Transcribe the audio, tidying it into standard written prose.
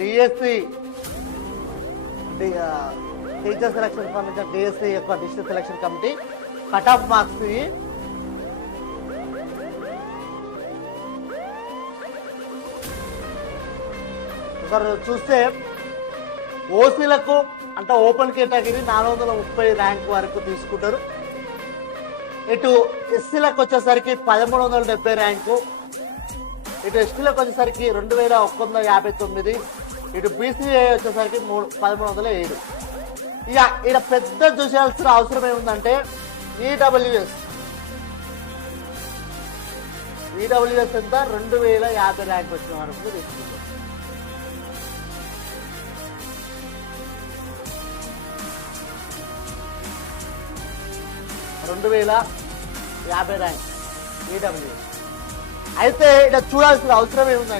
DSC teacher selection సంబంధించిన DSC యొక్క district selection committee cut off marks చూస్తే ఓసీలకు అంటే ఓపెన్ కేటగిరీ 430 ర్యాంక్ వరకు తీసుకుంటారు. ఇటు ఎస్సీలకు వచ్చేసరికి 1370 ర్యాంకు, ఇటు ఎస్టీలకు వచ్చేసరికి 2159, ఇటు బీసీఏ వచ్చేసరికి 1307. ఇక ఇక్కడ పెద్ద చూసాల్సిన అవసరం ఏముందంటే ఈడబ్ల్యూఎస్ ఎంత 2050 ర్యాంక్ వచ్చిన వరకు తీసుకుంటారు. 2050 ర్యాంక్ ఈడబ్ల్యూఎస్. అయితే ఇక్కడ చూడాల్సిన అవసరం ఏముందంటే